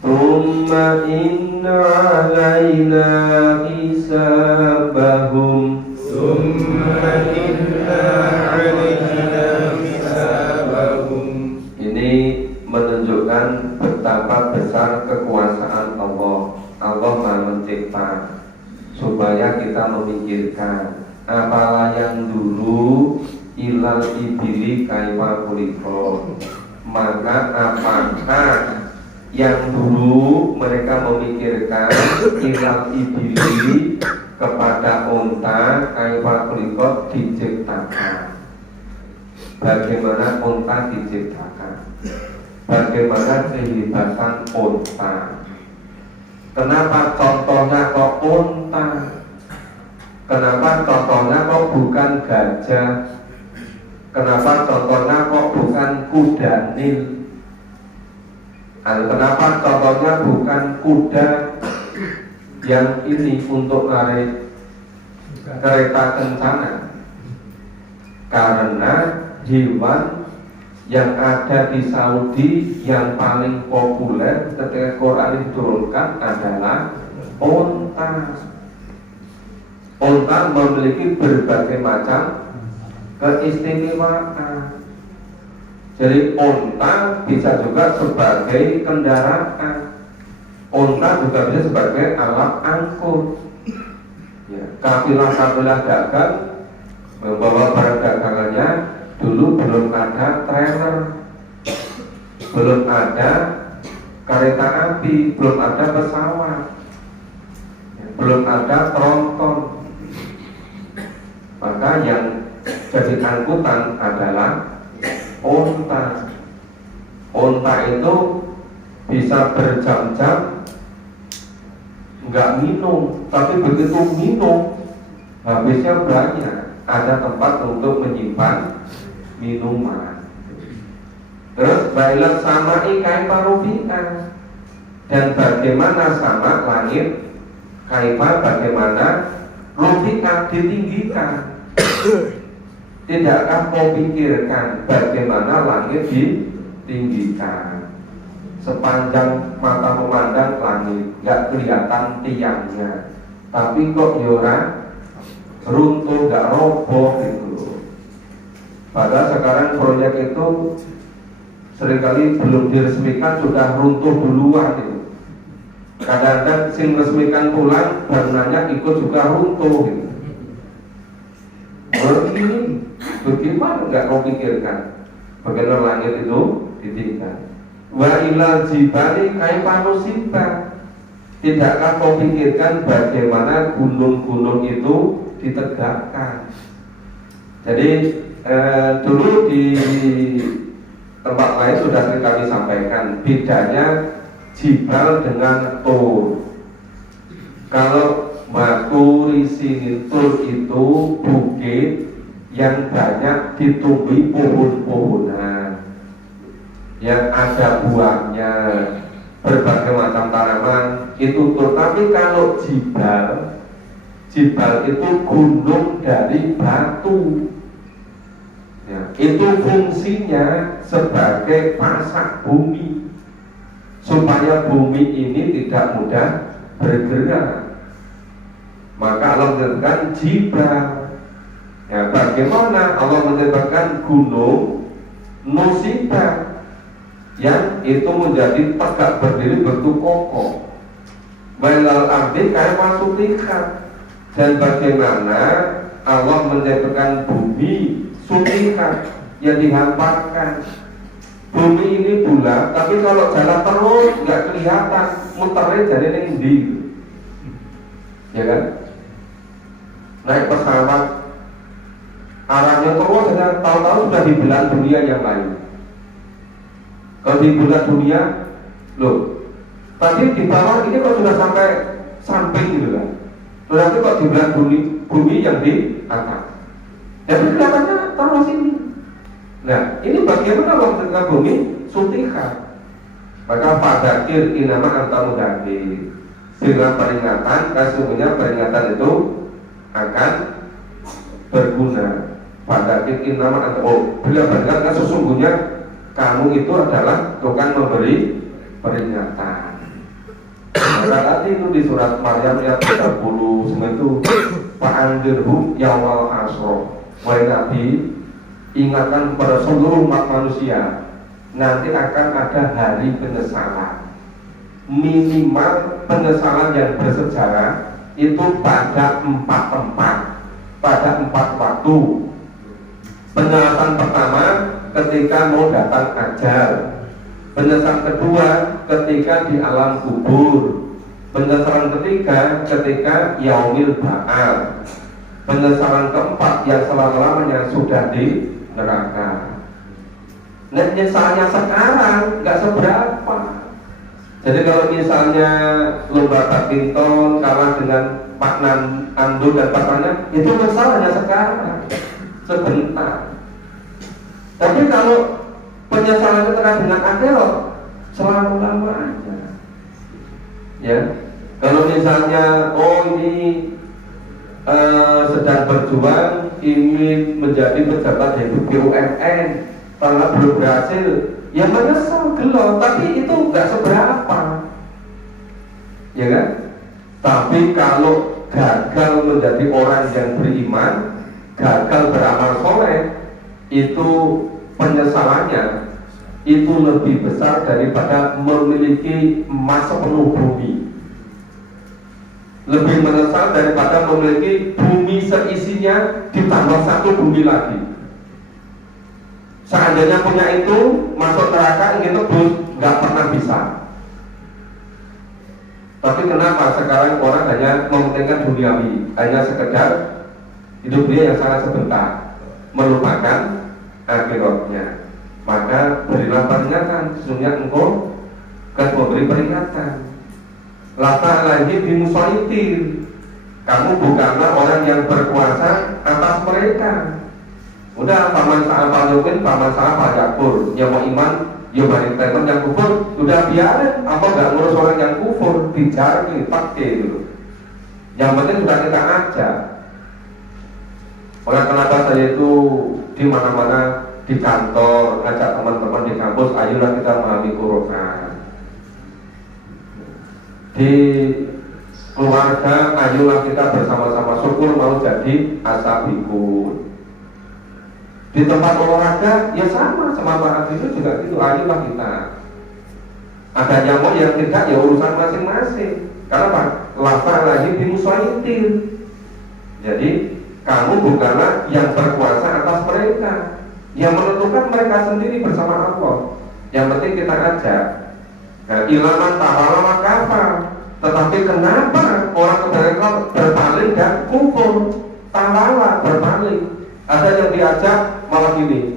thumma inna alayna hisabahum. ثم إنا علينا حسابهم. Ini menunjukkan betapa besar kekuasaan Allah. Allah Maha Mencipta, supaya kita memikirkan apalah yang dulu ilal ibili kaifa kuliko. Maka apakah yang dulu mereka memikirkan ilal ibili kepada unta kaifa kuliko diciptakan, bagaimana unta diciptakan, bagaimana kehebatan unta. Kenapa contohnya kok unta? Kenapa contohnya kok bukan gajah? Kenapa contohnya kok bukan kuda nil? Kenapa contohnya bukan kuda yang ini untuk narik kereta kencana? Karena hewan yang ada di Saudi yang paling populer ketika Quran diturunkan adalah unta. Unta memiliki berbagai macam keistimewaan. Jadi unta bisa juga sebagai kendaraan. Unta juga bisa sebagai alat angkut. Ya, kafilah-kafilah dagang membawa barang dagangannya. Dulu belum ada trailer, belum ada kereta api, belum ada pesawat, belum ada tronton. Maka yang jadi angkutan adalah unta. Unta itu bisa berjam-jam nggak minum, tapi begitu minum habisnya banyak. Ada tempat untuk menyimpan minuman. Terus bailat sama kaifa rufi'an, dan bagaimana sama langit, kaifa bagaimana rufi'an ditinggikan. Tidakkah kau pikirkan bagaimana langit ditinggikan? Sepanjang mata memandang langit, nggak kelihatan tiangnya, tapi kok yora runtuh, nggak roboh gitu. Padahal sekarang proyek itu seringkali belum diresmikan sudah runtuh duluan gitu. Kadang-kadang sing resmikan pulang bangunannya ikut juga runtuh gitu. Begini, bagaimana nggak kau pikirkan bagaimana langit itu ditinggikan? Wa ilal jibali kaifa nusibah. Tidakkah kau pikirkan bagaimana gunung-gunung itu ditegakkan? Jadi dulu di tempat lain sudah sering kami sampaikan bedanya jibal dengan tur. Kalau Maturi Sinitur itu bukit yang banyak ditumbuhi pohon-pohonan, yang ada buahnya, berbagai macam tanaman itu tur. Tapi kalau jibal itu gunung dari batu. Ya, itu fungsinya sebagai pasak bumi supaya bumi ini tidak mudah bergerak. Maka Allah menjadikan jibal. Ya, bagaimana Allah menjadikan gunung musibah yang itu menjadi tegak berdiri bentuk kokoh. Wailal ardi kaifa sutihat. Dan bagaimana Allah menjadikan bumi sutihat yang dihamparkan. Bumi ini bulat, tapi kalau jalan terus nggak kelihatan, muternya jadi tinggi, ya kan? Naik pesawat, arahnya terus saja, tahu-tahu sudah di belahan dunia yang lain. Kalau di belahan dunia, loh, tadi di bawah ini kok sudah sampai samping gitu kan? Berarti kok di belahan bumi yang di atas. Jadi kelihatannya terus ini. Nah, ini bagaimana kalau ketika bumi suntikan? Maka fadzakir innama anta mudzakir. Dengan peringatan, sesungguhnya peringatan itu akan berguna. Fadzakir innama anta, bila peringatan sesungguhnya kamu itu adalah tukang memberi peringatan. Maka tadi itu di surat Maryam ayat 30 semua itu fa'anzirhum yaumal hasra. Wahai Nabi, ingatkan kepada seluruh umat manusia, nanti akan ada hari penyesalan. Minimal penyesalan yang bersejarah itu pada 4 tempat, pada 4 waktu. Penyesalan pertama ketika mau datang ajal. Penyesalan kedua ketika di alam kubur. Penyesalan ketiga ketika yaumil ba'al. Penyesalan keempat yang selama-lamanya sudah di neraka. Nah, nyesalnya sekarang nggak seberapa. Jadi kalau misalnya lomba badminton kalah dengan Pak Nandu dan pasangannya, itu nyesalnya sekarang, sebentar. Tapi kalau penyesalannya terkait dengan akhirat, selama-lamanya. Ya, kalau misalnya ini sedang berjuang ingin menjadi pejabat di BUMN, karena belum berhasil, ya menyesal gelo, tapi itu nggak seberapa, ya kan? Tapi kalau gagal menjadi orang yang beriman, gagal beramal soleh, itu penyesalannya itu lebih besar daripada memiliki emas sepenuh bumi. Lebih menyesal daripada memiliki bumi seisinya ditambah 1 bumi lagi. Seandainya punya itu, masuk neraka ingin tebus, nggak pernah bisa. Tapi kenapa sekarang orang hanya mementingkan duniawi, hanya sekedar hidup dia yang sangat sebentar, melupakan akhiratnya. Maka berilah peringatan, sesungguhnya engkau akan memberi peringatan. Lata lagi bimusaitir, kamu bukanlah orang yang berkuasa atas mereka. Udah, paman salah palukin, paman salah pajakul. Yang mau iman, ya balik teman yang kufur, udah biarin. Apa nggak ngurus orang yang kufur, dicari, pakai gitu. Yang penting sudah kita ajak. Oleh kenapa saya itu di mana-mana, di kantor, ngajak teman-teman di kampus, ayolah kita memahami Quran. Di keluarga, ayolah kita bersama-sama syukur mau jadi asabikun. Di tempat olahraga, ya sama para itu juga gitu, ayolah kita. Ada nyamuk yang tidak, ya urusan masing-masing. Karena apa? Lafaz lagi dimusaitir. Jadi kamu bukanlah yang berkuasa atas mereka. Yang menentukan mereka sendiri bersama Allah. Yang penting kita ajak. Nah, ilaman ta'ala makafa. Tetapi kenapa orang mereka berpaling dan kufur? Ta'ala berpaling. Ada yang diajak malah gini,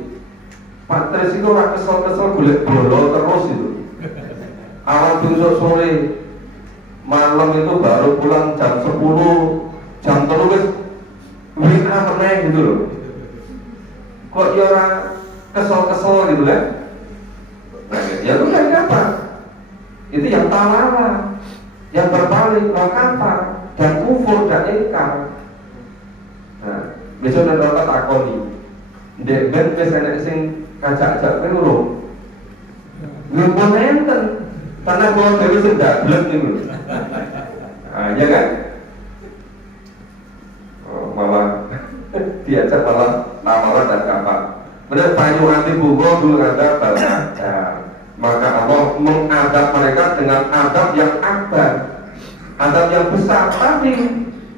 Pak Tris itu orang kesel-kesel golek bolo terus itu. Awal besok sore, malam itu baru pulang jam 10, jam 3 WA meneng gitu loh. Kok ya orang kesel-kesel gitu kan? Nah, ya itu dari apa? Itu yang ta'ala, yang berpaling, wakafar, dan kufur dan ingkar. Nah, besok nanti kita takoni dek ben wis enek sing kajak-ajak kowe lho. Nggih enten. Karena kula dhewe sing dablek niku. Ah, ya kan? Oh, malah diajak malah lamaran dan kapal. Benar payu anti bunga dulu ada baca. Maka Allah mengadab mereka dengan adab yang akbar, adab yang besar. Tadi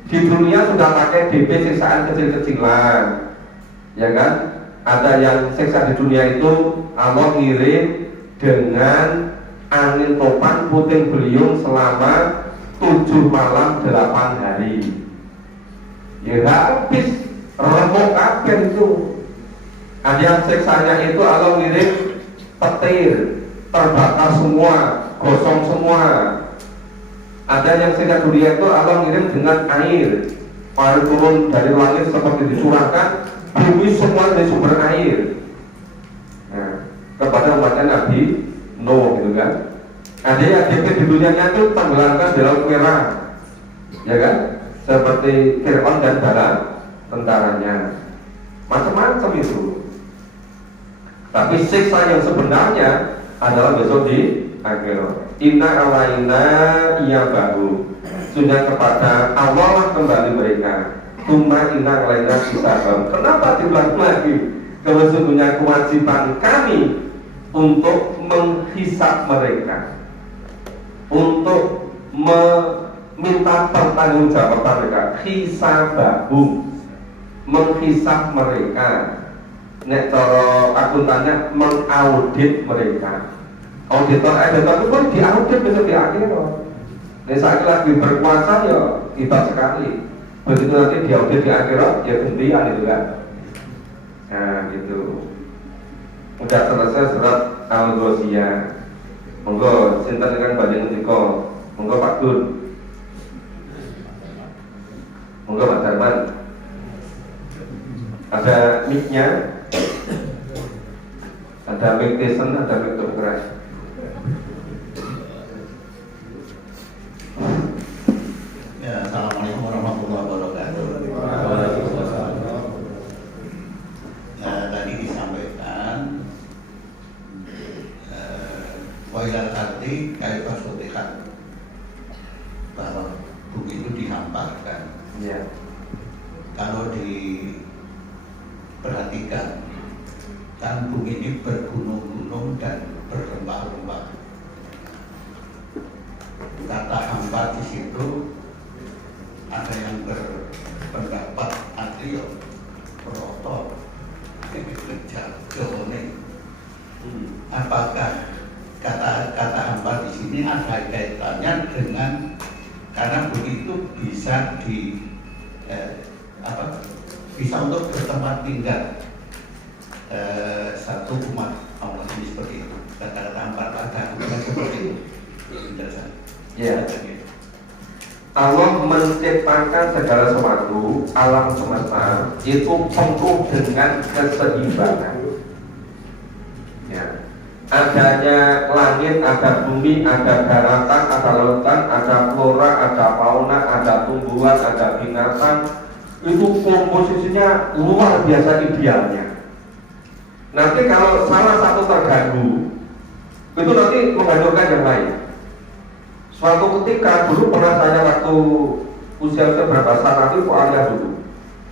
di dunia sudah pakai DP siksaan kecil-kecilan, ya kan? Ada yang siksa di dunia itu Allah ngirim dengan angin topan puting beliung selama 7 malam 8 hari. Ya habis remuk kabeh itu. Ada yang siksanya itu Allah ngirim petir, terbakar semua, gosong semua. Ada yang siksa dunia itu Allah ngirim dengan air turun dari langit seperti dicurahkan, bumi semua dari sumber air. Nah, kepada umatnya Nabi Nuh gitu kan. Ada yang di dunianya itu tenggelamkan di laut merah, ya kan? Seperti Fir'aun dan bala tentaranya, macam-macam itu. Tapi siksa yang sebenarnya adalah besok di akhirat. Inna alaina iyabahu, sudah kepada Allah lah kembali mereka. Tuma inna alaina hisabahum. Kenapa diulang lagi? Kalau sesungguhnya kewajiban kami untuk menghisab mereka, untuk meminta pertanggungjawaban mereka. Hisabahum, menghisab mereka. Nek cara akuntannya mengaudit mereka. Auditor itu pun diaudit besok di akhirat. Nek saiki lagi berkuasa ya kita sekali. Begitu nanti diaudit di akhirat ya gantian itu kan. Nah gitu. Udah selesai surat Al-Ghasyiyah. Monggo sinten kan badhe ngendika. Monggo Pak Gun. Monggo Pak Darman. Ada mic-nya. Ada mic Tyson, ada mic Dokter. Ya, assalamualaikum warahmatullahi wabarakatuh. Nah, tadi disampaikan Wailal ardi kaifa sutihat, bahwa bumi itu dihamparkan. Ya. Kalau diperhatikan, kan bumi ini bergunung-gunung dan berlembah-lembah. Kata hampa di situ ada yang berpendapat atrio, proto, jauh-jauhnya. Apakah kata hampa di sini ada kaitannya dengan karena bumi itu bisa bisa untuk bertempat tinggal satu umat Allah ini seperti itu. Kata-kata hampa ada hubungan seperti itu. Ya. Allah menciptakan segala sesuatu, alam semesta itu penuh dengan keseimbangan. Ya. Adanya langit, ada bumi, ada daratan, ada lautan, ada flora, ada fauna, ada tumbuhan, ada binatang. Itu komposisinya luar biasa idealnya. Nanti kalau salah satu terganggu, itu nanti menghancurkan yang lain. Suatu ketika dulu pernah saya waktu usia berapa nanti kuliah dulu,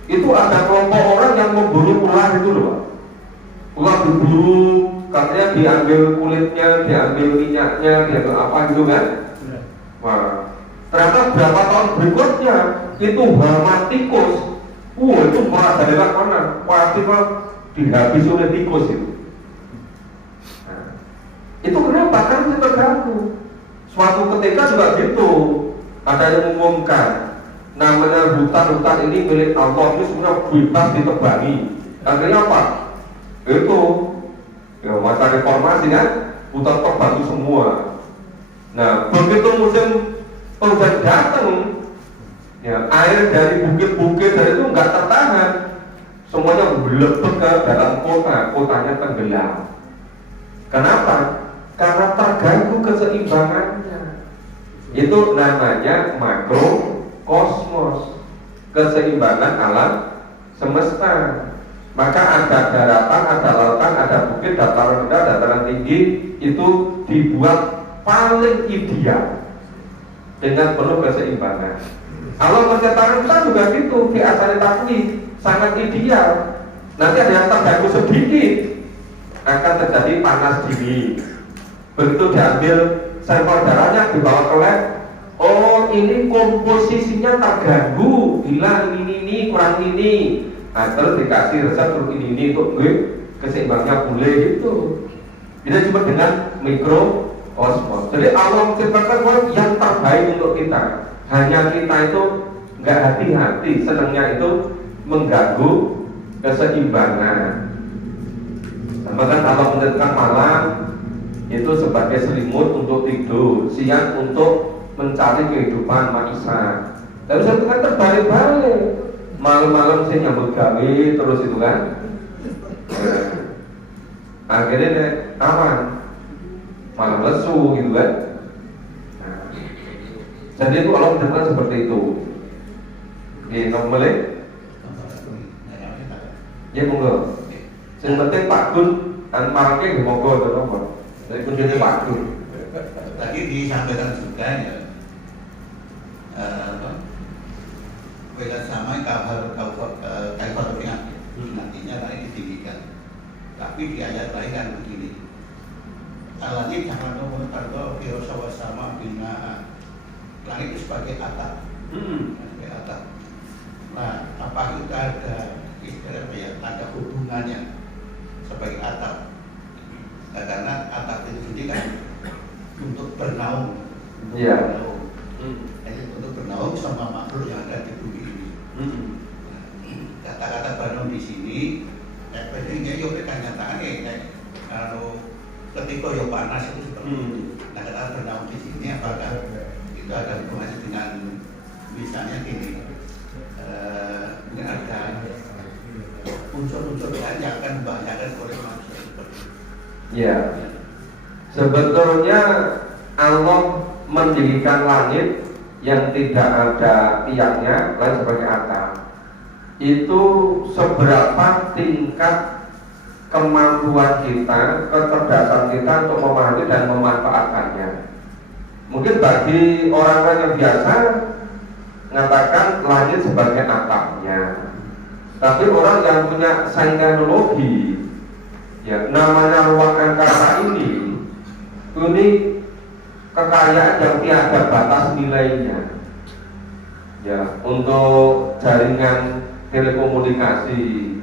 itu ada kelompok orang yang memburu ular itu loh. Ular diburu, katanya diambil kulitnya, diambil minyaknya, diambil apa gitu kan. Wah, ternyata berapa tahun berikutnya itu hama tikus. Itu malah dari mana? Pasti dihabis oleh tikus itu. Nah, itu kenapa? Karena itu terganggu. Suatu ketika juga gitu, ada yang mengumumkan namanya hutan-hutan ini milik Allah, ini sebenarnya bebas ditebangi. Akhirnya apa? Itu ya masa reformasi kan, hutan terbang semua. Nah begitu musim hujan datang, ya air dari bukit-bukit dari itu nggak tertahan, semuanya melebet ke dalam kota, kotanya tenggelam. Kenapa? Karena terganggu keseimbangannya. Itu namanya makrokosmos, keseimbangan alam semesta. Maka ada daratan, ada lautan, ada bukit, dataran rendah, dataran tinggi, itu dibuat paling ideal dengan penuh keseimbangan. Allah menciptakan kita juga gitu, di asal takwi sangat ideal. Nanti ada yang terganggu sedikit, akan terjadi panas dingin. Begitu diambil sampel darahnya dibawa ke lab, oh ini komposisinya terganggu, hilang ini kurang ini, Atau dikasih resep untuk ini untuk keseimbangannya boleh gitu. Tidak cuma dengan mikrokosmos. Jadi Allah menciptakan yang terbaik untuk kita. Hanya kita itu nggak hati-hati, senangnya itu mengganggu keseimbangan. Bahkan Allah menciptakan malam itu sebagai selimut untuk tidur, siang untuk mencari kehidupan manusia. Tapi saya kan terbalik-balik. Malam-malam saya nyambut gawe terus itu kan. Akhirnya aman, malam lesu gitu kan. Jadi itu Allah menciptakan seperti itu. Oke, kamu boleh? Ya monggo. Yang penting Pak Gun dan marake monggo atau apa? Dari kunjungnya Pak Gun. Tadi disampaikan juga ya, beda sama kaifar penyakit nantinya lain ditinggikan. Tapi di ayat lain kan begini. Alani jangan nomor kargo firosawa sama bina. Langit itu sebagai atap. Sebagai atap. Nah, apa kita ada istilah ya, ada hubungannya sebagai atap. Nah, karena atap itu sendiri kan untuk bernaung. Iya. Untuk bernaung sama makhluk yang ada di bumi ini. Kata-kata bernaung di sini, sebenarnya yo kenyataan kalau ketika yo panas itu seperti itu. Nah, kata bernaung di sini apakah itu ada hubungannya dengan misalnya gini, mungkin ada unsur-unsur lain yang akan membahayakan oleh manusia seperti itu. Ya, sebetulnya Allah mendirikan langit yang tidak ada tiangnya, lain sebagai atap. Itu seberapa tingkat kemampuan kita, kecerdasan kita untuk memahami dan memanfaatkannya. Mungkin bagi orang-orang yang biasa mengatakan langit sebagai atapnya. Tapi orang yang punya sains teknologi, ya namanya ruang angkasa ini kekayaan yang tiada batas nilainya. Ya, untuk jaringan telekomunikasi,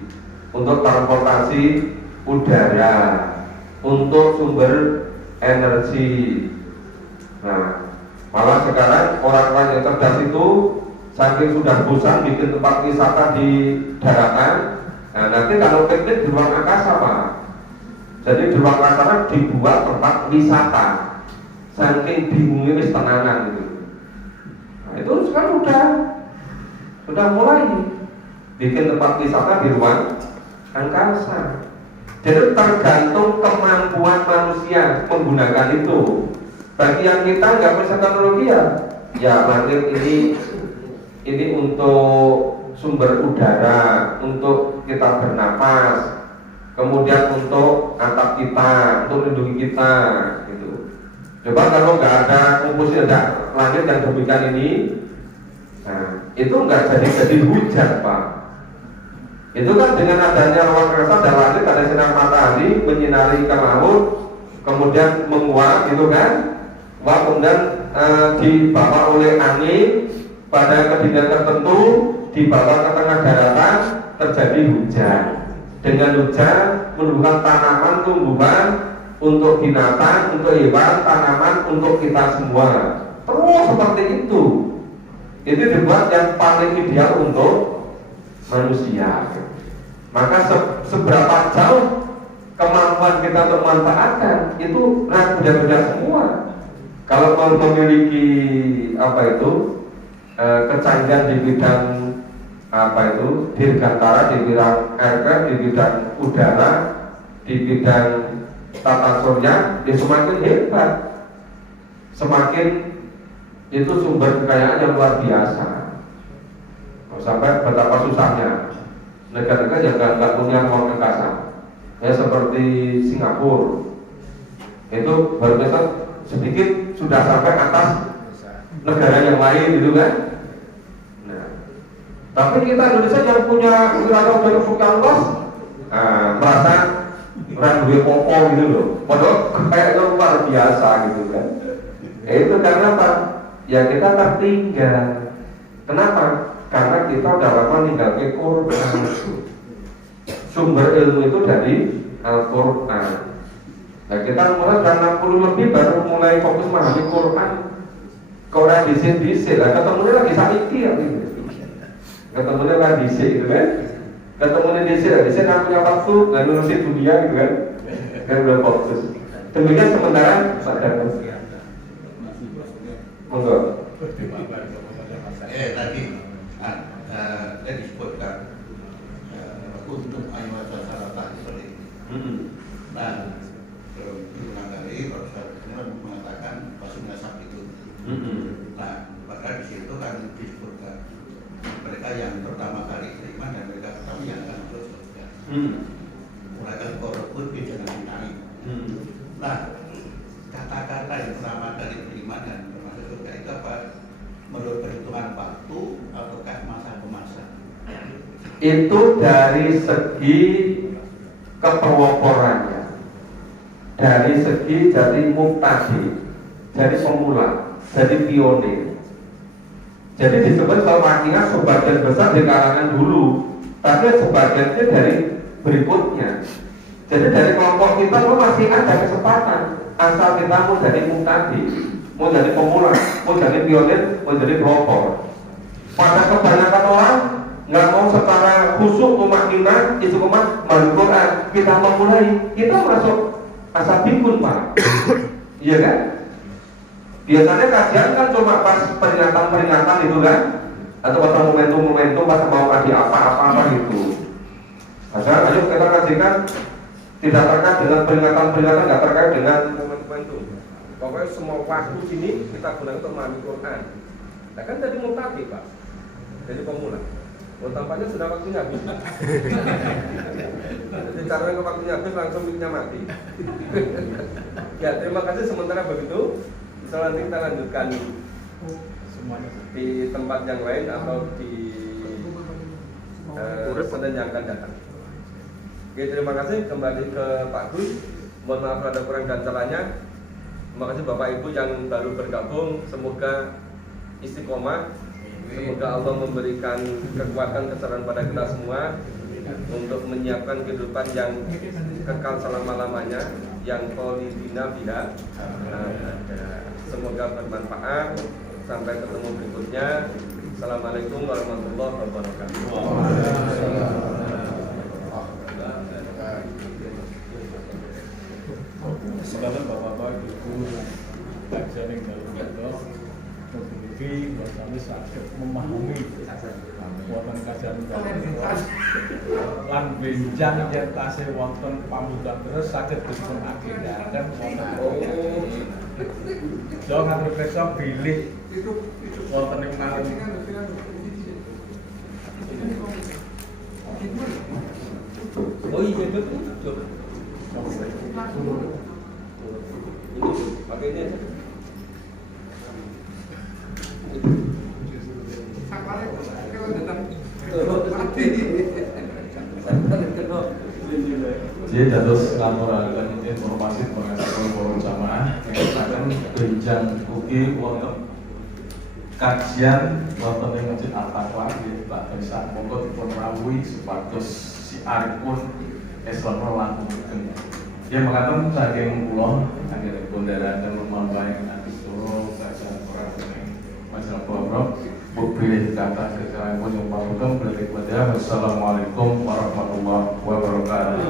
untuk transportasi udara, untuk sumber energi. Nah, malah sekarang orang-orang yang cerdas itu saking sudah bosan bikin tempat wisata di daratan. Nah, nanti kalau piknik di ruang angkasa Pak, jadi di ruang angkasa dibuat tempat wisata. Saking bingungnya wis tenanan gitu. Nah, itu sekarang sudah mulai bikin tempat wisata di ruang angkasa. Jadi tergantung kemampuan manusia menggunakan itu. Bagi yang kita nggak bisa teknologi ya langit ini untuk sumber udara, untuk kita bernapas, kemudian untuk atap kita, untuk melindungi kita, gitu. Coba kalau nggak ada komposisi ada langit yang demikian ini, nah itu nggak jadi hujan Pak. Itu kan dengan adanya ruang angkasa dan langit ada sinar matahari menyinari ke laut, kemudian menguap, gitu kan? Kemudian dibawa oleh angin pada ketinggian tertentu, dibawa ke tengah daratan, terjadi hujan. Dengan hujan menumbuhkan tanaman, tumbuhan untuk binatang, untuk hewan, tanaman untuk kita semua. Terus seperti itu. Itu dibuat yang paling ideal untuk manusia. Maka seberapa jauh kemampuan kita untuk memanfaatkan itu beda-beda semua. Kalau mau memiliki kecanggihan di bidang dirgantara, di bidang aircraft, di bidang udara, di bidang tata surya, ya semakin hebat, semakin itu sumber kekayaan yang luar biasa. Sampai betapa susahnya negara-negara yang nggak punya ruang angkasa, ya seperti Singapura, itu baru biasa sedikit sudah sampai atas negara yang lain gitu kan. Nah, tapi kita Indonesia yang punya wilayah yang luas, merasa duwe popo gitu loh. Padahal kayaknya luar biasa gitu kan. Itu karena apa? Ya kita tertinggal. Kenapa? karena kita udah lama tinggal ke Quran. Sumber ilmu itu dari Al-Quran. Nah kita mulai sudah 60 lebih baru mulai fokus memahami Quran. Quran disik-disik lah, ketemunya lagi saiki ya, ketemunya lagi disik gitu kan. Ketemunya disik nggak punya waktu, nggak ngurusin dunia gitu kan. Kan udah fokus. Demikian sementara pada monggo. Tadi disebutkan untuk ayat syaratan seperti ini. Nah, berulang kali Rasulullah mengatakan pasungnya sapi itu. Nah, maka di situ kan disebutkan mereka yang pertama kali beriman dan mereka pertama yang akan masuk surga. Mereka koruput jangan dinaik. Nah, kata-kata yang pertama kali beriman dan masuk surga itu apa? Menurut perhitungan waktu ataukah masa ke masa? Itu dari segi kepeloporannya, dari segi jadi muktadi, jadi pemula, jadi pionir. Jadi disebut kalau makina sebagian besar di kalangan dulu, tapi sebagiannya dari berikutnya. Jadi dari kelompok kita pun masih ada kesempatan, asal kita mau jadi muktadi, mau jadi pemula, mau jadi pionir, mau jadi pelopor. Pada kebanyakan orang nggak mau secara khusyuk memaknai isu umat Al-Quran, kita memulai, kita masuk asabikun Pak. Iya kan? Biasanya kajian kan cuma pas peringatan itu kan, atau pas momentum pas mau kasih apa gitu. Padahal ayo kita kajikan tidak terkait dengan peringatan, nggak terkait dengan momentum. Pokoknya semua waktu sini kita gunakan untuk memahami Quran. Nah kan tadi mutati Pak, jadi pemula. Tampaknya sudah waktunya habis. Jadi caranya ke waktunya habis langsung mic-nya mati. Ya terima kasih sementara begitu. Bisa nanti kita lanjutkan semuanya di tempat yang lain atau di Senin yang akan datang. Oke, terima kasih kembali ke Pak Gus. Mohon maaf ada kurang dan salahnya. Terima kasih Bapak Ibu yang baru bergabung. Semoga istiqomah. Semoga Allah memberikan kekuatan kesabaran pada kita semua untuk menyiapkan kehidupan yang kekal selama-lamanya, yang kholidina biha. Semoga bermanfaat. Sampai ketemu berikutnya. Assalamualaikum warahmatullahi wabarakatuh. Silakan Bapak-bapak, Ibu, kajian yang dalam itu memiliki bahasanya sakit memahami wonten kajian lan benjang yen tasih wonten pambutan terus sakit dipun agendaken wonten do ngatur besok bilih wonten ing ngalem Oh iya betul. Pakai ini aja. Jadi terus ngamuraken informasi mengenai para jamaah yang akan benjang ugi wonten kajian wonten ing Masjid Al-Taqwa nggih Pak Bisa monggo dipun rawuhi supados siaripun Islam langkung. Ya makaten saking kula anggenipun dherekaken memampai Nabisul kajian Quran ing Majelis Pondok pilih kata sekarang pun yang paling berarti pada Wassalamualaikum warahmatullahi wabarakatuh.